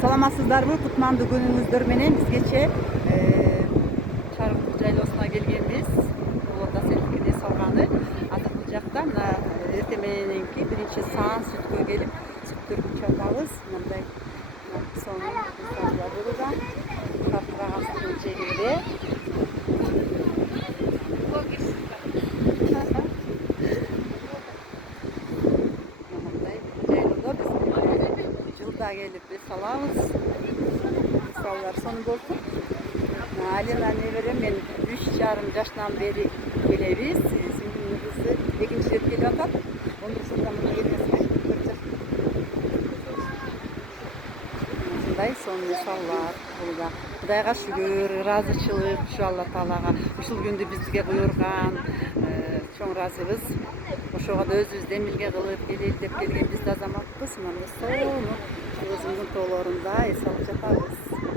Salamатсыздарбы? Кутмандуу күнүңүздөр менен бизгече Чарыкул жайлоосуна келгенбиз. Болота селкине салганы. Азыр бул жакта мына эртең мененки биринчи саан сүткө келип, сүттөрдү чапабыз. Мындай сонун салдар болууда. Капырагастын жегинде. Жылда келип биз салабыз. Салдар сонун болуп. Алена неберем мен 3,5 жаштан бери келебиз. Сиңдимдин кызы экинчи рет келип атат. 10 жылдан бери келмеске. Ушундай сонун салдар болууда. Кудайга шүгүр, ыраазычылык ушу Алла Таалага ушул күндү бизге буйрган. Чоң ыраазыбыз. Ошого да өзүбүз эмилге кылып келели деп келген биз да азаматпыз. Мына сонун өзүмдүн тоолорунда эс алып жатабыз.